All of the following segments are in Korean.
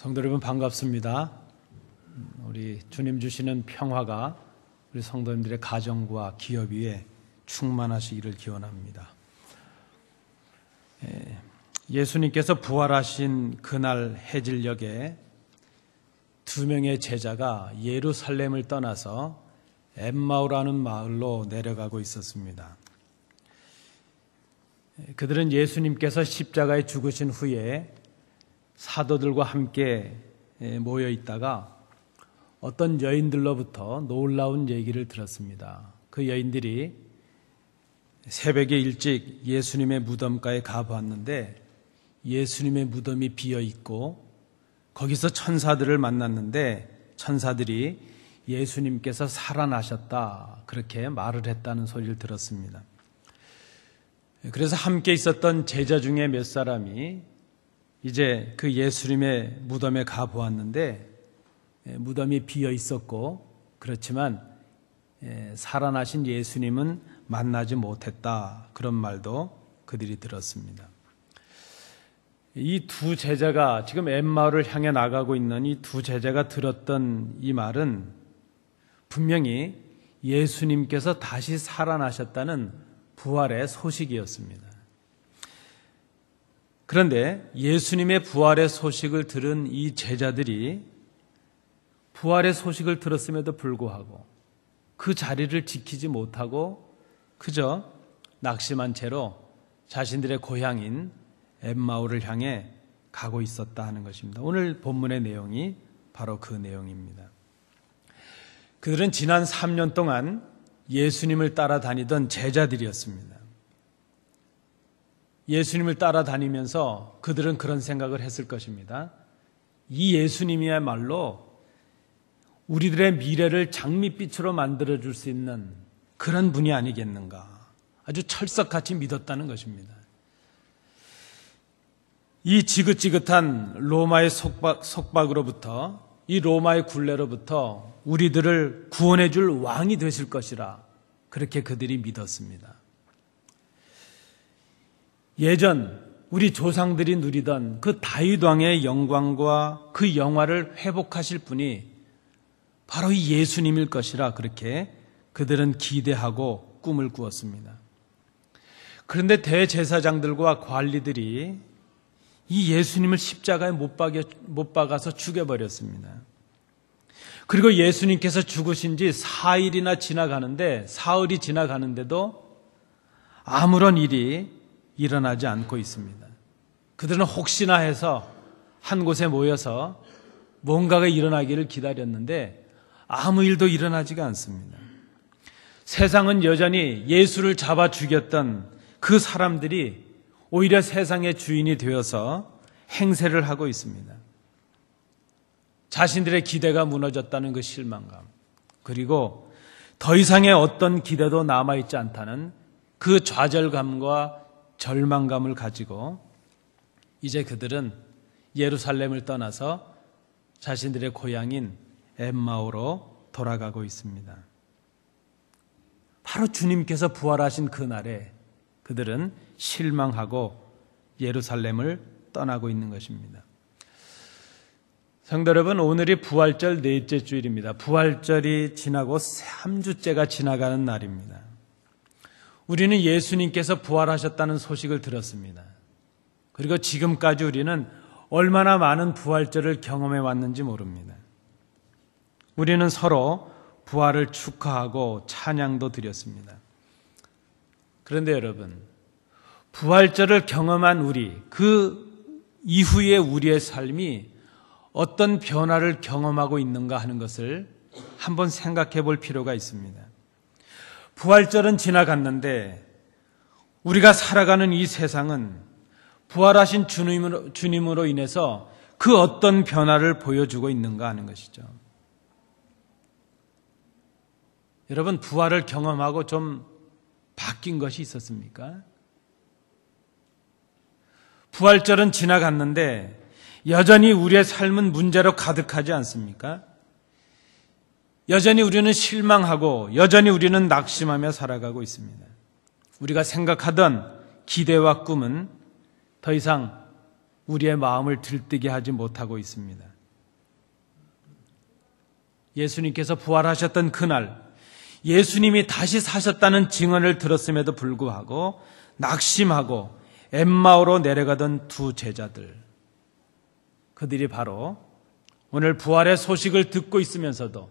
성도 여러분 반갑습니다. 우리 주님 주시는 평화가 우리 성도님들의 가정과 기업 위에 충만하시기를 기원합니다. 예수님께서 부활하신 그날 해질녘에 두 명의 제자가 예루살렘을 떠나서 엠마오라는 마을로 내려가고 있었습니다. 그들은 예수님께서 십자가에 죽으신 후에 사도들과 함께 모여 있다가 어떤 여인들로부터 놀라운 얘기를 들었습니다. 그 여인들이 새벽에 일찍 예수님의 무덤가에 가보았는데 예수님의 무덤이 비어 있고 거기서 천사들을 만났는데 천사들이 예수님께서 살아나셨다 그렇게 말을 했다는 소리를 들었습니다. 그래서 함께 있었던 제자 중에 몇 사람이 이제 그 예수님의 무덤에 가보았는데 무덤이 비어 있었고 그렇지만 살아나신 예수님은 만나지 못했다 그런 말도 그들이 들었습니다. 이 두 제자가 지금 엠마오를 향해 나가고 있는 이 두 제자가 들었던 이 말은 분명히 예수님께서 다시 살아나셨다는 부활의 소식이었습니다. 그런데 예수님의 부활의 소식을 들은 이 제자들이 부활의 소식을 들었음에도 불구하고 그 자리를 지키지 못하고 그저 낙심한 채로 자신들의 고향인 엠마오를 향해 가고 있었다 하는 것입니다. 오늘 본문의 내용이 바로 그 내용입니다. 그들은 지난 3년 동안 예수님을 따라다니던 제자들이었습니다. 예수님을 따라다니면서 그들은 그런 생각을 했을 것입니다. 이 예수님이야말로 우리들의 미래를 장밋빛으로 만들어줄 수 있는 그런 분이 아니겠는가. 아주 철석같이 믿었다는 것입니다. 이 지긋지긋한 로마의 속박으로부터 이 로마의 굴레로부터 우리들을 구원해 줄 왕이 되실 것이라 그렇게 그들이 믿었습니다. 예전 우리 조상들이 누리던 그 다윗 왕의 영광과 그 영화를 회복하실 분이 바로 이 예수님일 것이라 그렇게 그들은 기대하고 꿈을 꾸었습니다. 그런데 대제사장들과 관리들이 이 예수님을 십자가에 못 박아서 죽여버렸습니다. 그리고 예수님께서 죽으신 지 사흘이 지나가는데도 아무런 일이 일어나지 않고 있습니다. 그들은 혹시나 해서 한 곳에 모여서 뭔가가 일어나기를 기다렸는데 아무 일도 일어나지가 않습니다. 세상은 여전히 예수를 잡아 죽였던 그 사람들이 오히려 세상의 주인이 되어서 행세를 하고 있습니다. 자신들의 기대가 무너졌다는 그 실망감, 그리고 더 이상의 어떤 기대도 남아있지 않다는 그 좌절감과 절망감을 가지고 이제 그들은 예루살렘을 떠나서 자신들의 고향인 엠마오로 돌아가고 있습니다. 바로 주님께서 부활하신 그날에 그들은 실망하고 예루살렘을 떠나고 있는 것입니다. 성도 여러분, 오늘이 부활절 넷째 주일입니다. 부활절이 지나고 3주째가 지나가는 날입니다. 우리는 예수님께서 부활하셨다는 소식을 들었습니다. 그리고 지금까지 우리는 얼마나 많은 부활절을 경험해 왔는지 모릅니다. 우리는 서로 부활을 축하하고 찬양도 드렸습니다. 그런데 여러분, 부활절을 경험한 우리, 그 이후에 우리의 삶이 어떤 변화를 경험하고 있는가 하는 것을 한번 생각해 볼 필요가 있습니다. 부활절은 지나갔는데 우리가 살아가는 이 세상은 부활하신 주님으로 인해서 그 어떤 변화를 보여주고 있는가 하는 것이죠. 여러분, 부활을 경험하고 좀 바뀐 것이 있었습니까? 부활절은 지나갔는데 여전히 우리의 삶은 문제로 가득하지 않습니까? 여전히 우리는 실망하고 여전히 우리는 낙심하며 살아가고 있습니다. 우리가 생각하던 기대와 꿈은 더 이상 우리의 마음을 들뜨게 하지 못하고 있습니다. 예수님께서 부활하셨던 그날 예수님이 다시 사셨다는 증언을 들었음에도 불구하고 낙심하고 엠마오로 내려가던 두 제자들, 그들이 바로 오늘 부활의 소식을 듣고 있으면서도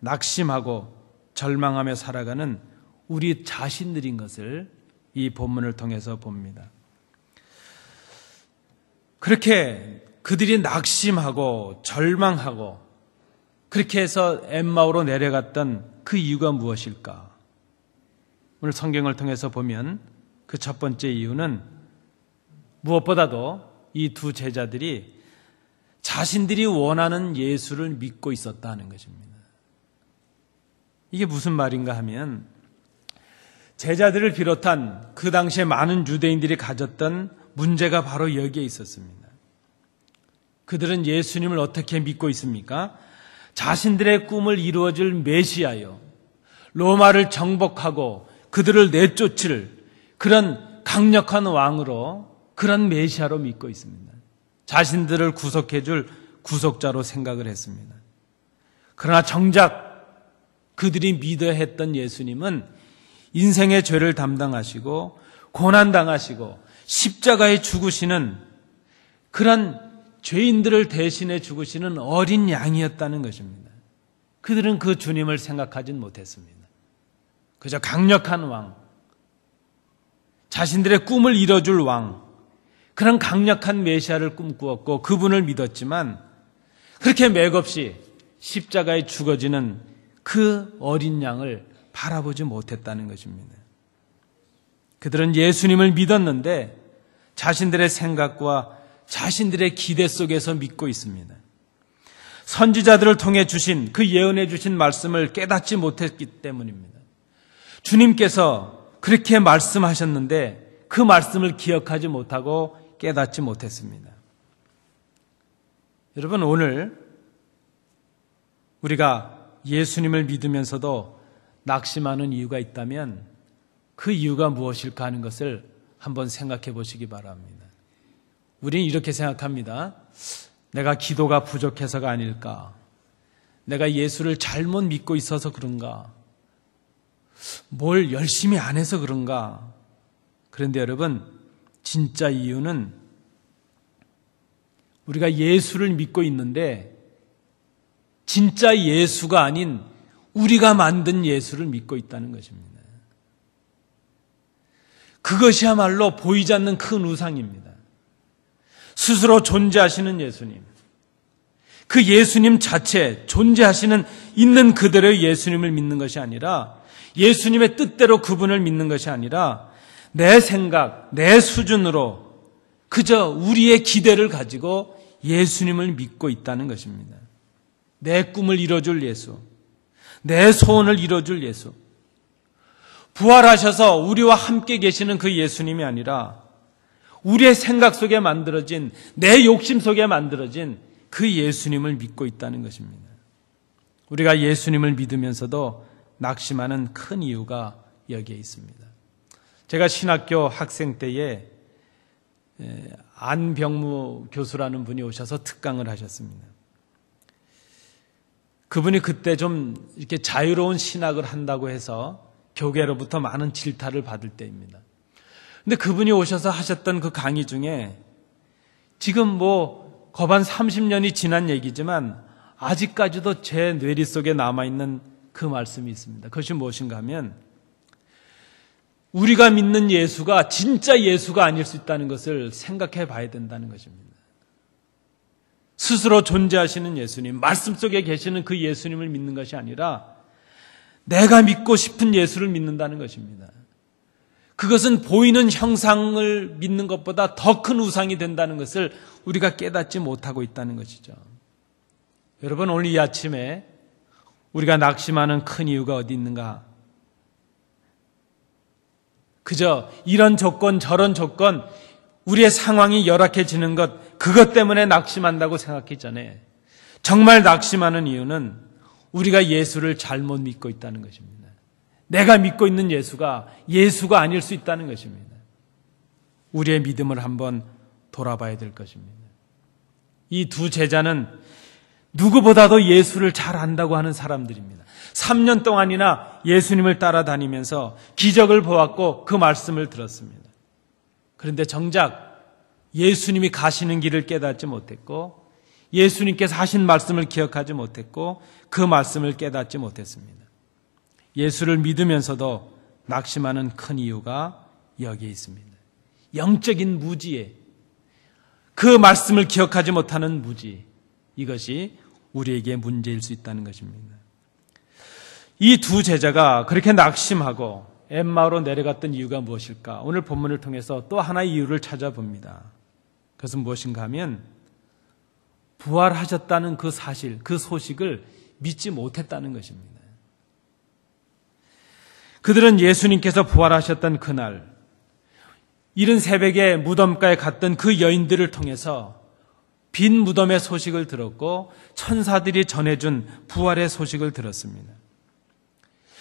낙심하고 절망하며 살아가는 우리 자신들인 것을 이 본문을 통해서 봅니다. 그렇게 그들이 낙심하고 절망하고 그렇게 해서 엠마오로 내려갔던 그 이유가 무엇일까? 오늘 성경을 통해서 보면 그 첫 번째 이유는 무엇보다도 이 두 제자들이 자신들이 원하는 예수를 믿고 있었다는 것입니다. 이게 무슨 말인가 하면 제자들을 비롯한 그 당시에 많은 유대인들이 가졌던 문제가 바로 여기에 있었습니다. 그들은 예수님을 어떻게 믿고 있습니까? 자신들의 꿈을 이루어줄 메시아요, 로마를 정복하고 그들을 내쫓을 그런 강력한 왕으로, 그런 메시아로 믿고 있습니다. 자신들을 구속해줄 구속자로 생각을 했습니다. 그러나 정작 그들이 믿어야 했던 예수님은 인생의 죄를 담당하시고 고난당하시고 십자가에 죽으시는 그런 죄인들을 대신해 죽으시는 어린 양이었다는 것입니다. 그들은 그 주님을 생각하진 못했습니다. 그저 강력한 왕, 자신들의 꿈을 이뤄줄 왕, 그런 강력한 메시아를 꿈꾸었고 그분을 믿었지만 그렇게 맥없이 십자가에 죽어지는 그 어린 양을 바라보지 못했다는 것입니다. 그들은 예수님을 믿었는데 자신들의 생각과 자신들의 기대 속에서 믿고 있습니다. 선지자들을 통해 주신 그 예언해 주신 말씀을 깨닫지 못했기 때문입니다. 주님께서 그렇게 말씀하셨는데 그 말씀을 기억하지 못하고 깨닫지 못했습니다. 여러분, 오늘 우리가 예수님을 믿으면서도 낙심하는 이유가 있다면 그 이유가 무엇일까 하는 것을 한번 생각해 보시기 바랍니다. 우리는 이렇게 생각합니다. 내가 기도가 부족해서가 아닐까? 내가 예수를 잘못 믿고 있어서 그런가? 뭘 열심히 안 해서 그런가? 그런데 여러분, 진짜 이유는 우리가 예수를 믿고 있는데 진짜 예수가 아닌 우리가 만든 예수를 믿고 있다는 것입니다. 그것이야말로 보이지 않는 큰 우상입니다. 스스로 존재하시는 예수님, 그 예수님 자체, 존재하시는 있는 그대로의 예수님을 믿는 것이 아니라 예수님의 뜻대로 그분을 믿는 것이 아니라 내 생각, 내 수준으로 그저 우리의 기대를 가지고 예수님을 믿고 있다는 것입니다. 내 꿈을 이뤄줄 예수, 내 소원을 이뤄줄 예수, 부활하셔서 우리와 함께 계시는 그 예수님이 아니라 우리의 생각 속에 만들어진, 내 욕심 속에 만들어진 그 예수님을 믿고 있다는 것입니다. 우리가 예수님을 믿으면서도 낙심하는 큰 이유가 여기에 있습니다. 제가 신학교 학생 때에 안병무 교수라는 분이 오셔서 특강을 하셨습니다. 그분이 그때 좀 이렇게 자유로운 신학을 한다고 해서 교계로부터 많은 질타를 받을 때입니다. 근데 그분이 오셔서 하셨던 그 강의 중에 지금 거반 30년이 지난 얘기지만 아직까지도 제 뇌리 속에 남아있는 그 말씀이 있습니다. 그것이 무엇인가 하면 우리가 믿는 예수가 진짜 예수가 아닐 수 있다는 것을 생각해 봐야 된다는 것입니다. 스스로 존재하시는 예수님, 말씀 속에 계시는 그 예수님을 믿는 것이 아니라 내가 믿고 싶은 예수를 믿는다는 것입니다. 그것은 보이는 형상을 믿는 것보다 더 큰 우상이 된다는 것을 우리가 깨닫지 못하고 있다는 것이죠. 여러분, 오늘 이 아침에 우리가 낙심하는 큰 이유가 어디 있는가? 그저 이런 조건 저런 조건, 우리의 상황이 열악해지는 것, 그것 때문에 낙심한다고 생각하기 전에 정말 낙심하는 이유는 우리가 예수를 잘못 믿고 있다는 것입니다. 내가 믿고 있는 예수가 아닐 수 있다는 것입니다. 우리의 믿음을 한번 돌아봐야 될 것입니다. 이 두 제자는 누구보다도 예수를 잘 안다고 하는 사람들입니다. 3년 동안이나 예수님을 따라다니면서 기적을 보았고 그 말씀을 들었습니다. 그런데 정작 예수님이 가시는 길을 깨닫지 못했고 예수님께서 하신 말씀을 기억하지 못했고 그 말씀을 깨닫지 못했습니다. 예수를 믿으면서도 낙심하는 큰 이유가 여기에 있습니다. 영적인 무지에 그 말씀을 기억하지 못하는 무지, 이것이 우리에게 문제일 수 있다는 것입니다. 이 두 제자가 그렇게 낙심하고 엠마오로 내려갔던 이유가 무엇일까? 오늘 본문을 통해서 또 하나의 이유를 찾아봅니다. 그것은 무엇인가 하면 부활하셨다는 그 사실, 그 소식을 믿지 못했다는 것입니다. 그들은 예수님께서 부활하셨던 그날 이른 새벽에 무덤가에 갔던 그 여인들을 통해서 빈 무덤의 소식을 들었고 천사들이 전해준 부활의 소식을 들었습니다.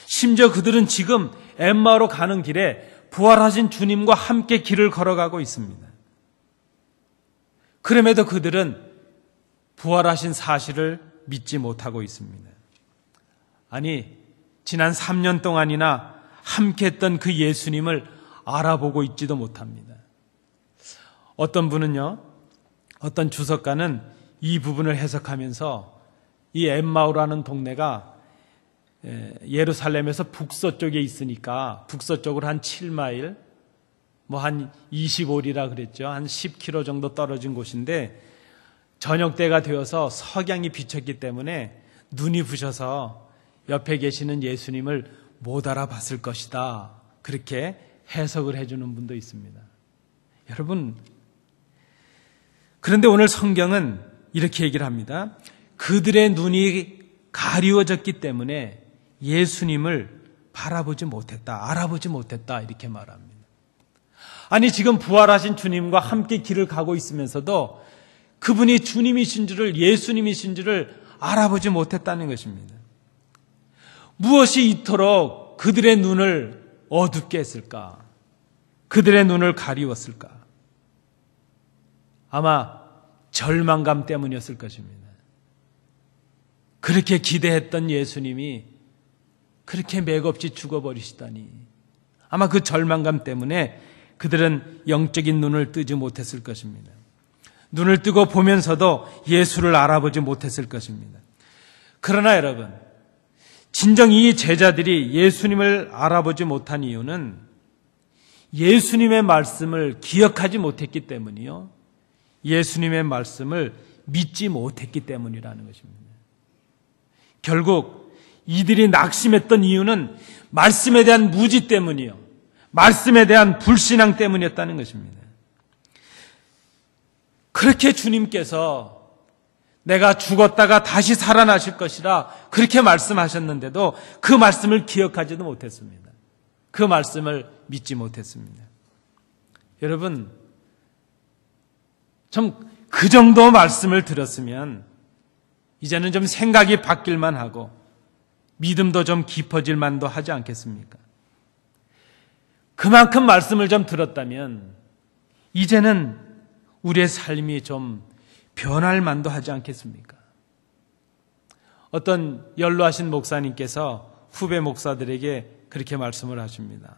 심지어 그들은 지금 엠마오로 가는 길에 부활하신 주님과 함께 길을 걸어가고 있습니다. 그럼에도 그들은 부활하신 사실을 믿지 못하고 있습니다. 아니, 지난 3년 동안이나 함께했던 그 예수님을 알아보고 있지도 못합니다. 어떤 분은요, 어떤 주석가는 이 부분을 해석하면서 이 엠마오라는 동네가 예루살렘에서 북서쪽에 있으니까 북서쪽으로 한 7마일, 한 25리라 그랬죠. 한 10km 정도 떨어진 곳인데 저녁 때가 되어서 석양이 비쳤기 때문에 눈이 부셔서 옆에 계시는 예수님을 못 알아봤을 것이다. 그렇게 해석을 해주는 분도 있습니다. 여러분, 그런데 오늘 성경은 이렇게 얘기를 합니다. 그들의 눈이 가리워졌기 때문에 예수님을 바라보지 못했다, 알아보지 못했다, 이렇게 말합니다. 아니, 지금 부활하신 주님과 함께 길을 가고 있으면서도 그분이 주님이신 줄을, 예수님이신 줄을 알아보지 못했다는 것입니다. 무엇이 이토록 그들의 눈을 어둡게 했을까? 그들의 눈을 가리웠을까? 아마 절망감 때문이었을 것입니다. 그렇게 기대했던 예수님이 그렇게 맥없이 죽어버리시다니, 아마 그 절망감 때문에 그들은 영적인 눈을 뜨지 못했을 것입니다. 눈을 뜨고 보면서도 예수를 알아보지 못했을 것입니다. 그러나 여러분, 진정 이 제자들이 예수님을 알아보지 못한 이유는 예수님의 말씀을 기억하지 못했기 때문이요, 예수님의 말씀을 믿지 못했기 때문이라는 것입니다. 결국 이들이 낙심했던 이유는 말씀에 대한 무지 때문이요, 말씀에 대한 불신앙 때문이었다는 것입니다. 그렇게 주님께서 내가 죽었다가 다시 살아나실 것이라 그렇게 말씀하셨는데도 그 말씀을 기억하지도 못했습니다. 그 말씀을 믿지 못했습니다. 여러분, 좀 그 정도 말씀을 들었으면 이제는 좀 생각이 바뀔만 하고 믿음도 좀 깊어질 만도 하지 않겠습니까? 그만큼 말씀을 좀 들었다면 이제는 우리의 삶이 좀 변할 만도 하지 않겠습니까? 어떤 연로하신 목사님께서 후배 목사들에게 그렇게 말씀을 하십니다.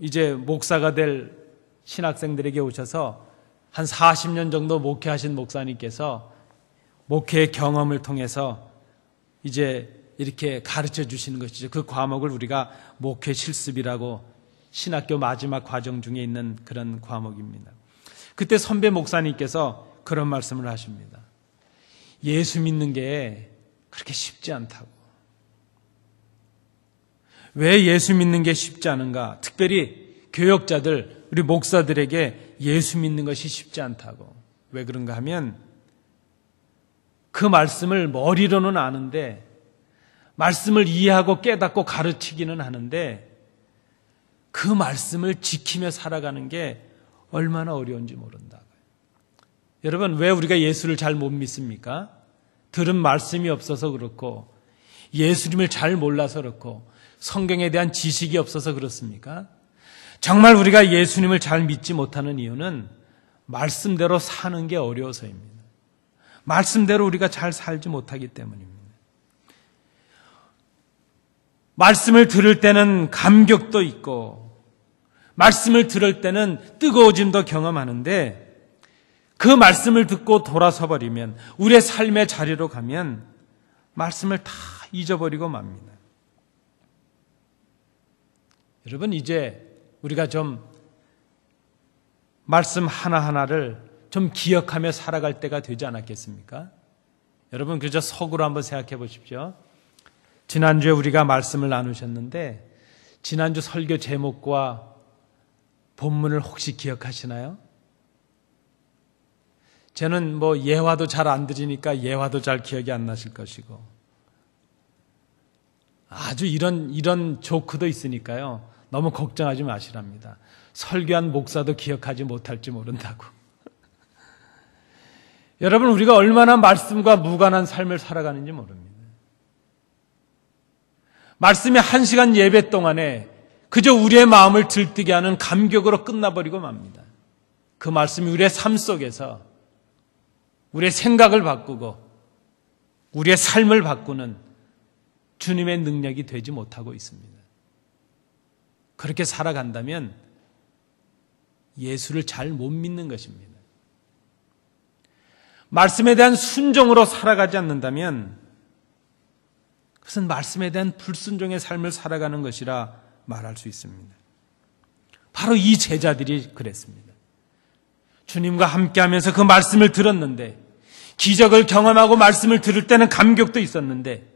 이제 목사가 될 신학생들에게 오셔서 한 40년 정도 목회하신 목사님께서 목회의 경험을 통해서 이제 이렇게 가르쳐 주시는 것이죠. 그 과목을 우리가 목회 실습이라고 신학교 마지막 과정 중에 있는 그런 과목입니다. 그때 선배 목사님께서 그런 말씀을 하십니다. 예수 믿는 게 그렇게 쉽지 않다고. 왜 예수 믿는 게 쉽지 않은가? 특별히 교역자들, 우리 목사들에게 예수 믿는 것이 쉽지 않다고. 왜 그런가 하면 그 말씀을 머리로는 아는데, 말씀을 이해하고 깨닫고 가르치기는 하는데 그 말씀을 지키며 살아가는 게 얼마나 어려운지 모른다. 여러분, 왜 우리가 예수를 잘 못 믿습니까? 들은 말씀이 없어서 그렇고, 예수님을 잘 몰라서 그렇고, 성경에 대한 지식이 없어서 그렇습니까? 정말 우리가 예수님을 잘 믿지 못하는 이유는 말씀대로 사는 게 어려워서입니다. 말씀대로 우리가 잘 살지 못하기 때문입니다. 말씀을 들을 때는 감격도 있고 말씀을 들을 때는 뜨거워짐도 경험하는데 그 말씀을 듣고 돌아서 버리면 우리의 삶의 자리로 가면 말씀을 다 잊어버리고 맙니다. 여러분, 이제 우리가 좀 말씀 하나하나를 좀 기억하며 살아갈 때가 되지 않았겠습니까? 여러분, 그저 속으로 한번 생각해 보십시오. 지난주에 우리가 말씀을 나누셨는데 지난주 설교 제목과 본문을 혹시 기억하시나요? 저는 예화도 잘 안 들으니까 예화도 잘 기억이 안 나실 것이고 아주 이런 조크도 있으니까요. 너무 걱정하지 마시랍니다. 설교한 목사도 기억하지 못할지 모른다고. 여러분, 우리가 얼마나 말씀과 무관한 삶을 살아가는지 모릅니다. 말씀의 1시간 예배 동안에 그저 우리의 마음을 들뜨게 하는 감격으로 끝나버리고 맙니다. 그 말씀이 우리의 삶 속에서 우리의 생각을 바꾸고 우리의 삶을 바꾸는 주님의 능력이 되지 못하고 있습니다. 그렇게 살아간다면 예수를 잘 못 믿는 것입니다. 말씀에 대한 순종으로 살아가지 않는다면 그것은 말씀에 대한 불순종의 삶을 살아가는 것이라 말할 수 있습니다. 바로 이 제자들이 그랬습니다. 주님과 함께하면서 그 말씀을 들었는데 기적을 경험하고 말씀을 들을 때는 감격도 있었는데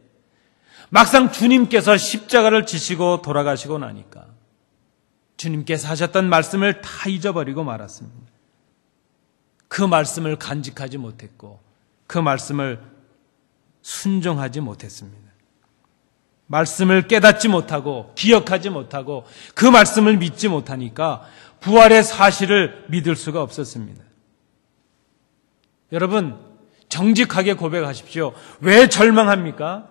막상 주님께서 십자가를 지시고 돌아가시고 나니까 주님께서 하셨던 말씀을 다 잊어버리고 말았습니다. 그 말씀을 간직하지 못했고 그 말씀을 순종하지 못했습니다. 말씀을 깨닫지 못하고 기억하지 못하고 그 말씀을 믿지 못하니까 부활의 사실을 믿을 수가 없었습니다. 여러분, 정직하게 고백하십시오. 왜 절망합니까?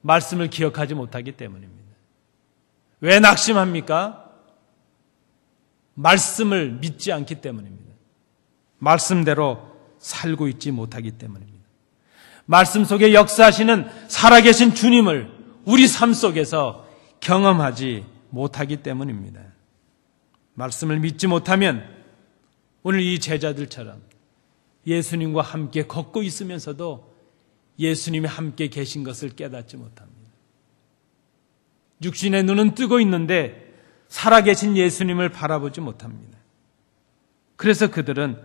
말씀을 기억하지 못하기 때문입니다. 왜 낙심합니까? 말씀을 믿지 않기 때문입니다. 말씀대로 살고 있지 못하기 때문입니다. 말씀 속에 역사하시는 살아계신 주님을 우리 삶 속에서 경험하지 못하기 때문입니다. 말씀을 믿지 못하면 오늘 이 제자들처럼 예수님과 함께 걷고 있으면서도 예수님이 함께 계신 것을 깨닫지 못합니다. 육신의 눈은 뜨고 있는데 살아계신 예수님을 바라보지 못합니다. 그래서 그들은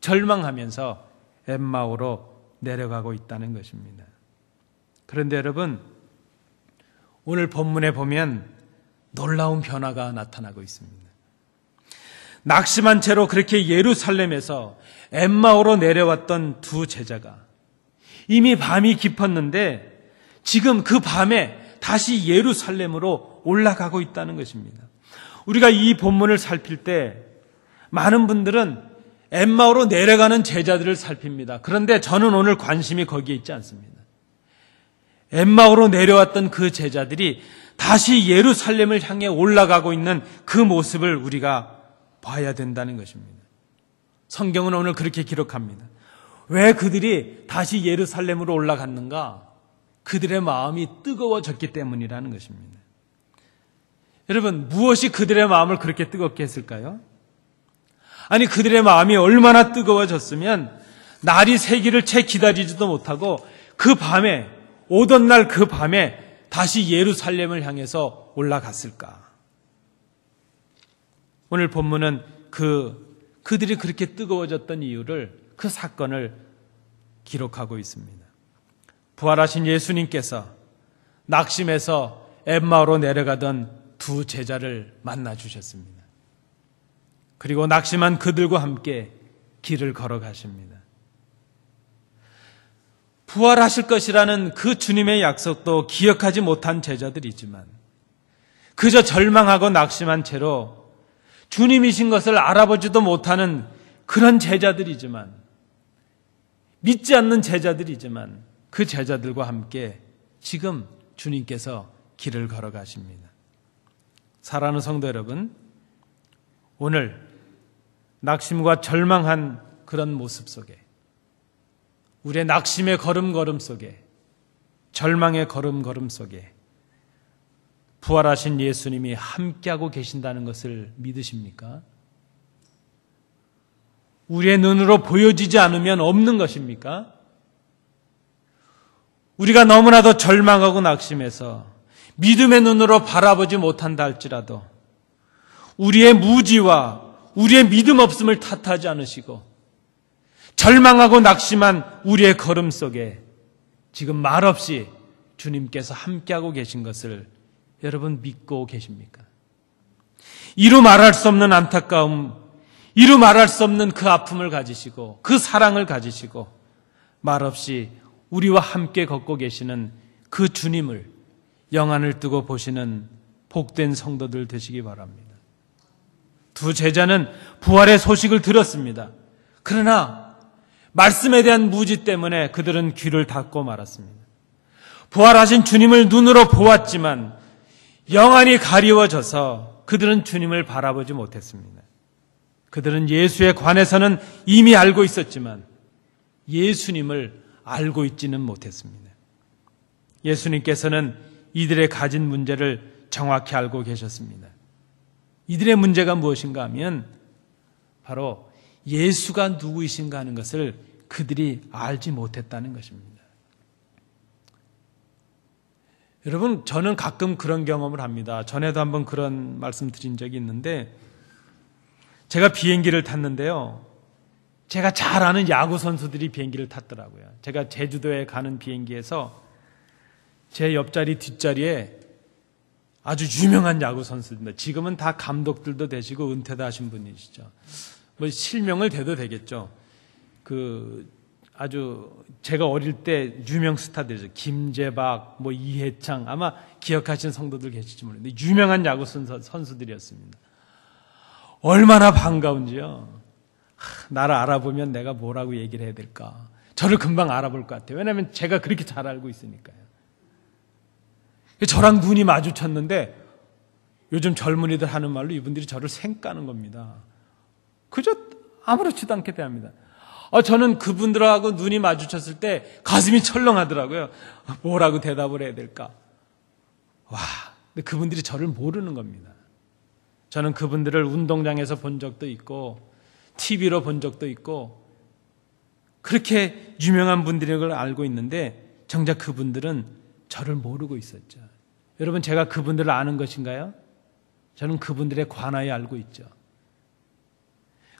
절망하면서 엠마오로 내려가고 있다는 것입니다. 그런데 여러분, 오늘 본문에 보면 놀라운 변화가 나타나고 있습니다. 낙심한 채로 그렇게 예루살렘에서 엠마오로 내려왔던 두 제자가 이미 밤이 깊었는데 지금 그 밤에 다시 예루살렘으로 올라가고 있다는 것입니다. 우리가 이 본문을 살필 때 많은 분들은 엠마오로 내려가는 제자들을 살핍니다. 그런데 저는 오늘 관심이 거기에 있지 않습니다. 엠마오로 내려왔던 그 제자들이 다시 예루살렘을 향해 올라가고 있는 그 모습을 우리가 봐야 된다는 것입니다. 성경은 오늘 그렇게 기록합니다. 왜 그들이 다시 예루살렘으로 올라갔는가? 그들의 마음이 뜨거워졌기 때문이라는 것입니다. 여러분, 무엇이 그들의 마음을 그렇게 뜨겁게 했을까요? 아니, 그들의 마음이 얼마나 뜨거워졌으면 날이 새기를 채 기다리지도 못하고 그 밤에, 오던 날 그 밤에 다시 예루살렘을 향해서 올라갔을까? 오늘 본문은 그들이 그렇게 뜨거워졌던 이유를, 그 사건을 기록하고 있습니다. 부활하신 예수님께서 낙심해서 엠마오로 내려가던 두 제자를 만나 주셨습니다. 그리고 낙심한 그들과 함께 길을 걸어가십니다. 부활하실 것이라는 그 주님의 약속도 기억하지 못한 제자들이지만 그저 절망하고 낙심한 채로 주님이신 것을 알아보지도 못하는 그런 제자들이지만, 믿지 않는 제자들이지만 그 제자들과 함께 지금 주님께서 길을 걸어가십니다. 사랑하는 성도 여러분, 오늘 낙심과 절망한 그런 모습 속에, 우리의 낙심의 걸음걸음 속에, 절망의 걸음걸음 속에 부활하신 예수님이 함께하고 계신다는 것을 믿으십니까? 우리의 눈으로 보여지지 않으면 없는 것입니까? 우리가 너무나도 절망하고 낙심해서 믿음의 눈으로 바라보지 못한다 할지라도 우리의 무지와 우리의 믿음 없음을 탓하지 않으시고 절망하고 낙심한 우리의 걸음 속에 지금 말없이 주님께서 함께하고 계신 것을 여러분 믿고 계십니까? 이루 말할 수 없는 안타까움, 이루 말할 수 없는 그 아픔을 가지시고 그 사랑을 가지시고 말없이 우리와 함께 걷고 계시는 그 주님을 영안을 뜨고 보시는 복된 성도들 되시기 바랍니다. 두 제자는 부활의 소식을 들었습니다. 그러나 말씀에 대한 무지 때문에 그들은 귀를 닫고 말았습니다. 부활하신 주님을 눈으로 보았지만 영안이 가리워져서 그들은 주님을 바라보지 못했습니다. 그들은 예수에 관해서는 이미 알고 있었지만 예수님을 알고 있지는 못했습니다. 예수님께서는 이들의 가진 문제를 정확히 알고 계셨습니다. 이들의 문제가 무엇인가 하면 바로 예수가 누구이신가 하는 것을 그들이 알지 못했다는 것입니다. 여러분, 저는 가끔 그런 경험을 합니다. 전에도 한번 그런 말씀 드린 적이 있는데 제가 비행기를 탔는데요. 제가 잘 아는 야구 선수들이 비행기를 탔더라고요. 제가 제주도에 가는 비행기에서 제 옆자리 뒷자리에 아주 유명한 야구 선수입니다. 지금은 다 감독들도 되시고 은퇴도 하신 분이시죠. 뭐 실명을 대도 되겠죠. 아주 제가 어릴 때 유명 스타들이죠. 김재박, 이해창, 아마 기억하시는 성도들 계실지 모르겠는데 유명한 야구 선수들이었습니다. 얼마나 반가운지요. 나를 알아보면 내가 뭐라고 얘기를 해야 될까. 저를 금방 알아볼 것 같아요. 왜냐하면 제가 그렇게 잘 알고 있으니까요. 저랑 눈이 마주쳤는데 요즘 젊은이들 하는 말로 이분들이 저를 생까는 겁니다. 그저 아무렇지도 않게 대합니다. 저는 그분들하고 눈이 마주쳤을 때 가슴이 철렁하더라고요. 뭐라고 대답을 해야 될까? 근데 그분들이 저를 모르는 겁니다. 저는 그분들을 운동장에서 본 적도 있고 TV로 본 적도 있고 그렇게 유명한 분들인 걸 알고 있는데 정작 그분들은 저를 모르고 있었죠. 여러분, 제가 그분들을 아는 것인가요? 저는 그분들에 관하여 알고 있죠.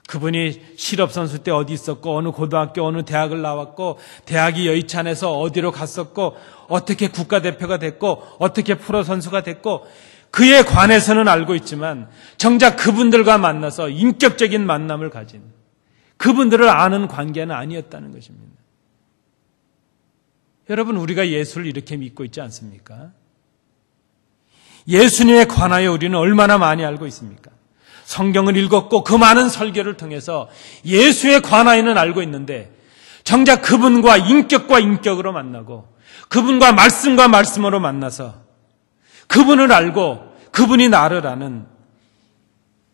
그분이 실업선수 때 어디 있었고 어느 고등학교 어느 대학을 나왔고 대학이 여의치 않아서 어디로 갔었고 어떻게 국가대표가 됐고 어떻게 프로선수가 됐고 그에 관해서는 알고 있지만 정작 그분들과 만나서 인격적인 만남을 가진 그분들을 아는 관계는 아니었다는 것입니다. 여러분, 우리가 예수를 이렇게 믿고 있지 않습니까? 예수님에 관하여 우리는 얼마나 많이 알고 있습니까? 성경을 읽었고 그 많은 설교를 통해서 예수에 관하여는 알고 있는데 정작 그분과 인격과 인격으로 만나고 그분과 말씀으로 만나서 그분을 알고 그분이 나를 아는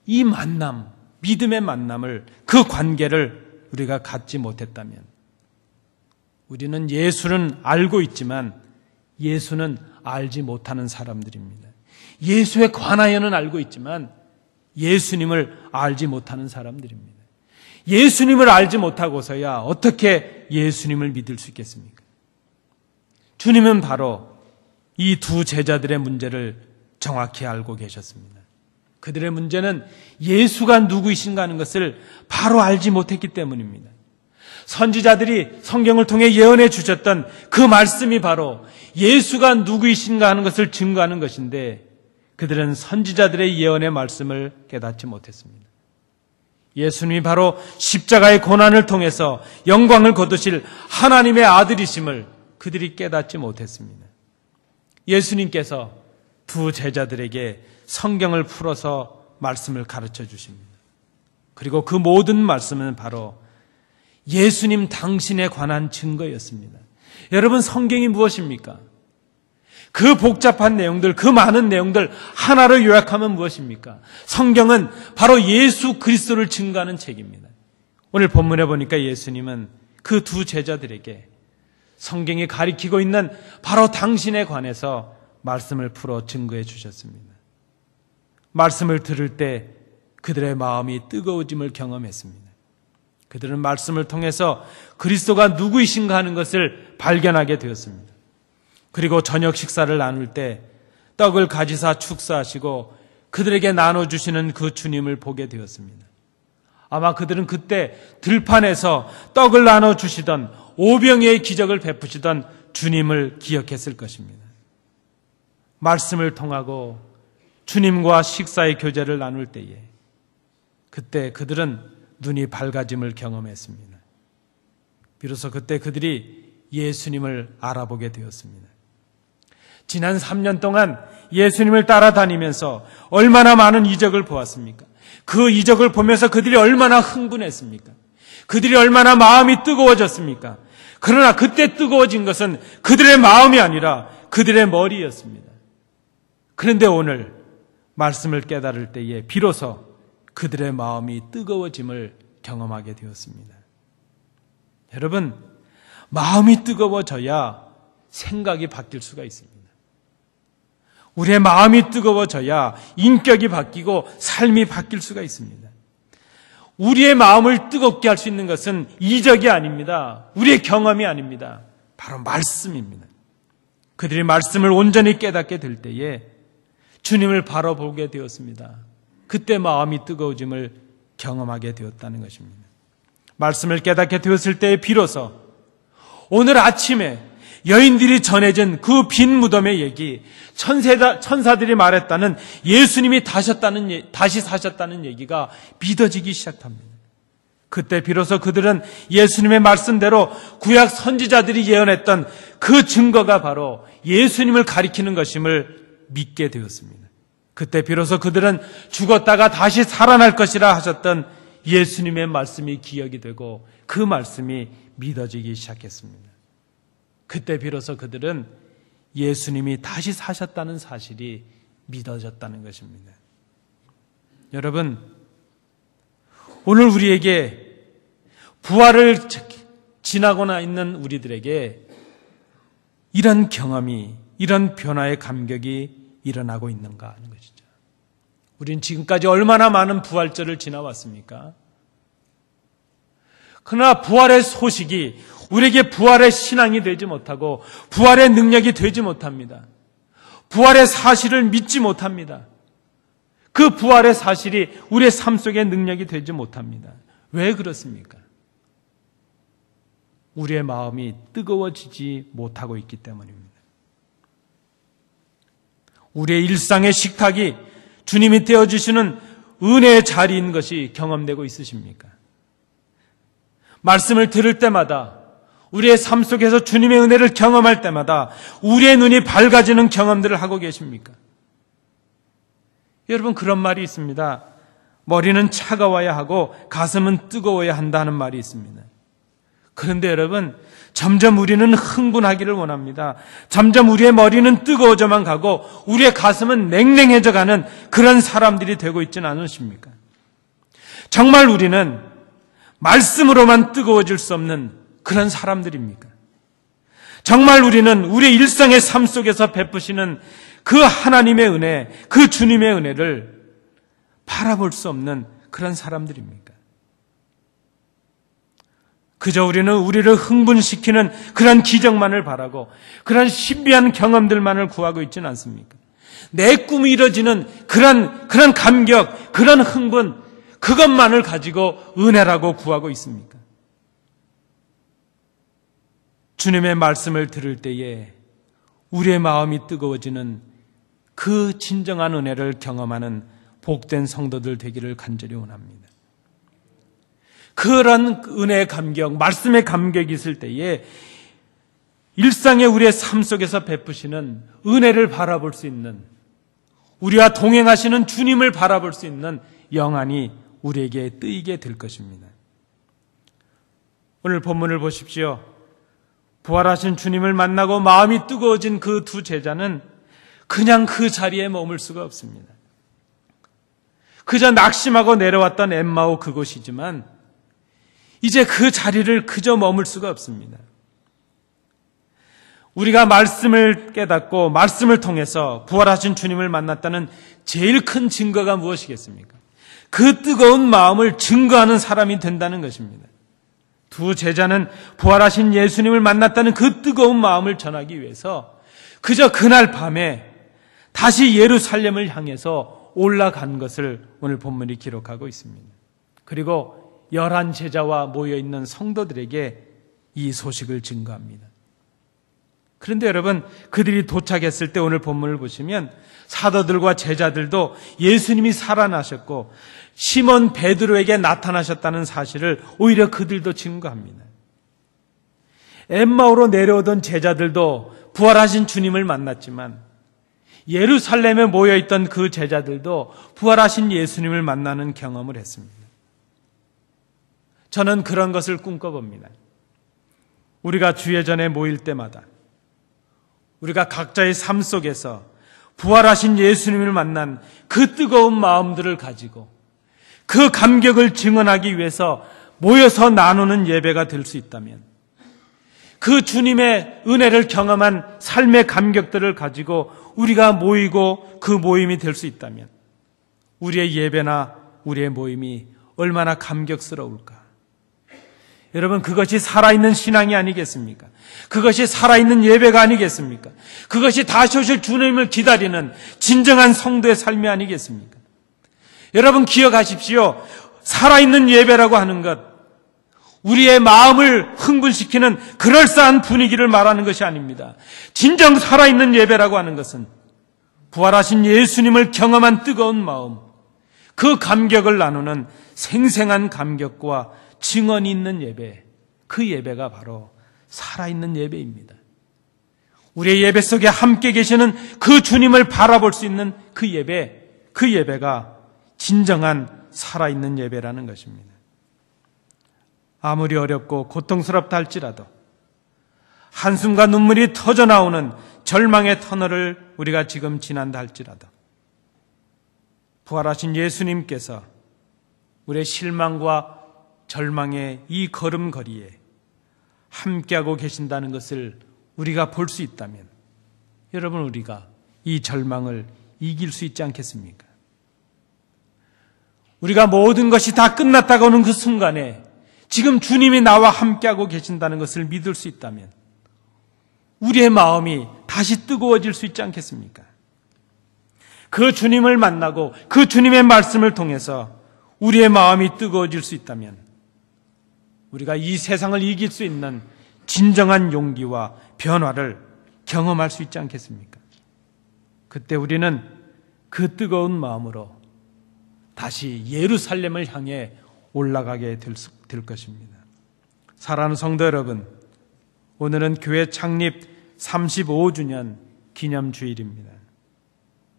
이 만남, 믿음의 만남을, 그 관계를 우리가 갖지 못했다면 우리는 예수는 알고 있지만 예수는 알지 못하는 사람들입니다. 예수에 관하여는 알고 있지만 예수님을 알지 못하는 사람들입니다. 예수님을 알지 못하고서야 어떻게 예수님을 믿을 수 있겠습니까? 주님은 바로 이 두 제자들의 문제를 정확히 알고 계셨습니다. 그들의 문제는 예수가 누구이신가 하는 것을 바로 알지 못했기 때문입니다. 선지자들이 성경을 통해 예언해 주셨던 그 말씀이 바로 예수가 누구이신가 하는 것을 증거하는 것인데 그들은 선지자들의 예언의 말씀을 깨닫지 못했습니다. 예수님이 바로 십자가의 고난을 통해서 영광을 거두실 하나님의 아들이심을 그들이 깨닫지 못했습니다. 예수님께서 두 제자들에게 성경을 풀어서 말씀을 가르쳐 주십니다. 그리고 그 모든 말씀은 바로 예수님 당신에 관한 증거였습니다. 여러분, 성경이 무엇입니까? 그 복잡한 내용들, 그 많은 내용들 하나로 요약하면 무엇입니까? 성경은 바로 예수 그리스도를 증거하는 책입니다. 오늘 본문에 보니까 예수님은 그 두 제자들에게 성경이 가리키고 있는 바로 당신에 관해서 말씀을 풀어 증거해 주셨습니다. 말씀을 들을 때 그들의 마음이 뜨거워짐을 경험했습니다. 그들은 말씀을 통해서 그리스도가 누구이신가 하는 것을 발견하게 되었습니다. 그리고 저녁 식사를 나눌 때 떡을 가지사 축사하시고 그들에게 나눠주시는 그 주님을 보게 되었습니다. 아마 그들은 그때 들판에서 떡을 나눠주시던 오병이의 기적을 베푸시던 주님을 기억했을 것입니다. 말씀을 통하고 주님과 식사의 교제를 나눌 때에 그때 그들은 눈이 밝아짐을 경험했습니다. 비로소 그때 그들이 예수님을 알아보게 되었습니다. 지난 3년 동안 예수님을 따라다니면서 얼마나 많은 이적을 보았습니까? 그 이적을 보면서 그들이 얼마나 흥분했습니까? 그들이 얼마나 마음이 뜨거워졌습니까? 그러나 그때 뜨거워진 것은 그들의 마음이 아니라 그들의 머리였습니다. 그런데 오늘 말씀을 깨달을 때에 비로소 그들의 마음이 뜨거워짐을 경험하게 되었습니다. 여러분, 마음이 뜨거워져야 생각이 바뀔 수가 있습니다. 우리의 마음이 뜨거워져야 인격이 바뀌고 삶이 바뀔 수가 있습니다. 우리의 마음을 뜨겁게 할 수 있는 것은 이적이 아닙니다. 우리의 경험이 아닙니다. 바로 말씀입니다. 그들이 말씀을 온전히 깨닫게 될 때에 주님을 바라보게 되었습니다. 그때 마음이 뜨거워짐을 경험하게 되었다는 것입니다. 말씀을 깨닫게 되었을 때에 비로소 오늘 아침에 여인들이 전해진 그 빈 무덤의 얘기, 천사들이 말했다는 예수님이 다시 사셨다는 얘기가 믿어지기 시작합니다. 그때 비로소 그들은 예수님의 말씀대로 구약 선지자들이 예언했던 그 증거가 바로 예수님을 가리키는 것임을 믿게 되었습니다. 그때 비로소 그들은 죽었다가 다시 살아날 것이라 하셨던 예수님의 말씀이 기억이 되고 그 말씀이 믿어지기 시작했습니다. 그때 비로소 그들은 예수님이 다시 사셨다는 사실이 믿어졌다는 것입니다. 여러분, 오늘 우리에게 부활을 지나고나 있는 우리들에게 이런 경험이, 이런 변화의 감격이 일어나고 있는가 하는 것이죠. 우리는 지금까지 얼마나 많은 부활절을 지나왔습니까? 그러나 부활의 소식이 우리에게 부활의 신앙이 되지 못하고 부활의 능력이 되지 못합니다. 부활의 사실을 믿지 못합니다. 그 부활의 사실이 우리의 삶 속의 능력이 되지 못합니다. 왜 그렇습니까? 우리의 마음이 뜨거워지지 못하고 있기 때문입니다. 우리의 일상의 식탁이 주님이 떼어주시는 은혜의 자리인 것이 경험되고 있으십니까? 말씀을 들을 때마다 우리의 삶 속에서 주님의 은혜를 경험할 때마다 우리의 눈이 밝아지는 경험들을 하고 계십니까? 여러분, 그런 말이 있습니다. 머리는 차가워야 하고 가슴은 뜨거워야 한다는 말이 있습니다. 그런데 여러분, 점점 우리는 흥분하기를 원합니다. 점점 우리의 머리는 뜨거워져만 가고 우리의 가슴은 냉랭해져 가는 그런 사람들이 되고 있지는 않으십니까? 정말 우리는 말씀으로만 뜨거워질 수 없는 그런 사람들입니까? 정말 우리는 우리의 일상의 삶 속에서 베푸시는 그 하나님의 은혜, 그 주님의 은혜를 바라볼 수 없는 그런 사람들입니까? 그저 우리는 우리를 흥분시키는 그런 기적만을 바라고 그런 신비한 경험들만을 구하고 있지는 않습니까? 내 꿈이 이뤄지는 그런 감격, 그런 흥분, 그것만을 가지고 은혜라고 구하고 있습니까? 주님의 말씀을 들을 때에 우리의 마음이 뜨거워지는 그 진정한 은혜를 경험하는 복된 성도들 되기를 간절히 원합니다. 그런 은혜의 감격, 말씀의 감격이 있을 때에 일상의 우리의 삶 속에서 베푸시는 은혜를 바라볼 수 있는, 우리와 동행하시는 주님을 바라볼 수 있는 영안이 우리에게 뜨이게 될 것입니다. 오늘 본문을 보십시오. 부활하신 주님을 만나고 마음이 뜨거워진 그 두 제자는 그냥 그 자리에 머물 수가 없습니다. 그저 낙심하고 내려왔던 엠마오 그곳이지만 이제 그 자리를 그저 머물 수가 없습니다. 우리가 말씀을 깨닫고 말씀을 통해서 부활하신 주님을 만났다는 제일 큰 증거가 무엇이겠습니까? 그 뜨거운 마음을 증거하는 사람이 된다는 것입니다. 두 제자는 부활하신 예수님을 만났다는 그 뜨거운 마음을 전하기 위해서 그저 그날 밤에 다시 예루살렘을 향해서 올라간 것을 오늘 본문이 기록하고 있습니다. 그리고 11 제자와 모여있는 성도들에게 이 소식을 증거합니다. 그런데 여러분, 그들이 도착했을 때 오늘 본문을 보시면 사도들과 제자들도 예수님이 살아나셨고 시몬 베드로에게 나타나셨다는 사실을 오히려 그들도 증거합니다. 엠마오로 내려오던 제자들도 부활하신 주님을 만났지만 예루살렘에 모여있던 그 제자들도 부활하신 예수님을 만나는 경험을 했습니다. 저는 그런 것을 꿈꿔봅니다. 우리가 주예전에 모일 때마다 우리가 각자의 삶 속에서 부활하신 예수님을 만난 그 뜨거운 마음들을 가지고 그 감격을 증언하기 위해서 모여서 나누는 예배가 될 수 있다면, 그 주님의 은혜를 경험한 삶의 감격들을 가지고 우리가 모이고 그 모임이 될 수 있다면 우리의 예배나 우리의 모임이 얼마나 감격스러울까. 여러분, 그것이 살아있는 신앙이 아니겠습니까? 그것이 살아있는 예배가 아니겠습니까? 그것이 다시 오실 주님을 기다리는 진정한 성도의 삶이 아니겠습니까? 여러분, 기억하십시오. 살아있는 예배라고 하는 것, 우리의 마음을 흥분시키는 그럴싸한 분위기를 말하는 것이 아닙니다. 진정 살아있는 예배라고 하는 것은 부활하신 예수님을 경험한 뜨거운 마음, 그 감격을 나누는 생생한 감격과 증언이 있는 예배, 그 예배가 바로 살아있는 예배입니다. 우리의 예배 속에 함께 계시는 그 주님을 바라볼 수 있는 그 예배, 그 예배가 진정한 살아있는 예배라는 것입니다. 아무리 어렵고 고통스럽다 할지라도 한숨과 눈물이 터져나오는 절망의 터널을 우리가 지금 지난다 할지라도 부활하신 예수님께서 우리의 실망과 절망의 이 걸음걸이에 함께하고 계신다는 것을 우리가 볼 수 있다면, 여러분, 우리가 이 절망을 이길 수 있지 않겠습니까? 우리가 모든 것이 다 끝났다고 하는 그 순간에 지금 주님이 나와 함께하고 계신다는 것을 믿을 수 있다면 우리의 마음이 다시 뜨거워질 수 있지 않겠습니까? 그 주님을 만나고 그 주님의 말씀을 통해서 우리의 마음이 뜨거워질 수 있다면 우리가 이 세상을 이길 수 있는 진정한 용기와 변화를 경험할 수 있지 않겠습니까? 그때 우리는 그 뜨거운 마음으로 다시 예루살렘을 향해 올라가게 될 것입니다. 사랑하는 성도 여러분, 오늘은 교회 창립 35주년 기념주일입니다.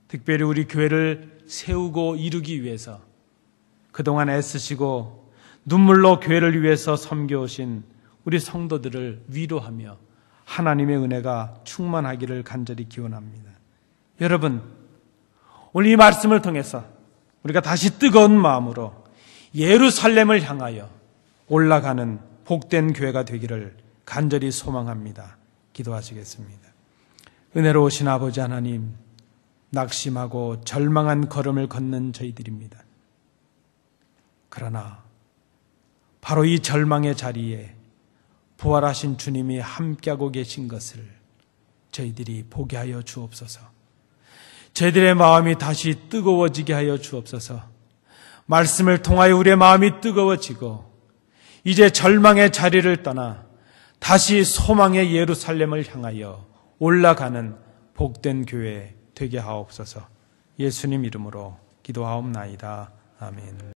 특별히 우리 교회를 세우고 이루기 위해서 그동안 애쓰시고 눈물로 교회를 위해서 섬겨오신 우리 성도들을 위로하며 하나님의 은혜가 충만하기를 간절히 기원합니다. 여러분, 오늘 이 말씀을 통해서 우리가 다시 뜨거운 마음으로 예루살렘을 향하여 올라가는 복된 교회가 되기를 간절히 소망합니다. 기도하시겠습니다. 은혜로우신 아버지 하나님, 낙심하고 절망한 걸음을 걷는 저희들입니다. 그러나 바로 이 절망의 자리에 부활하신 주님이 함께하고 계신 것을 저희들이 보게 하여 주옵소서. 저희들의 마음이 다시 뜨거워지게 하여 주옵소서. 말씀을 통하여 우리의 마음이 뜨거워지고 이제 절망의 자리를 떠나 다시 소망의 예루살렘을 향하여 올라가는 복된 교회 되게 하옵소서. 예수님 이름으로 기도하옵나이다. 아멘.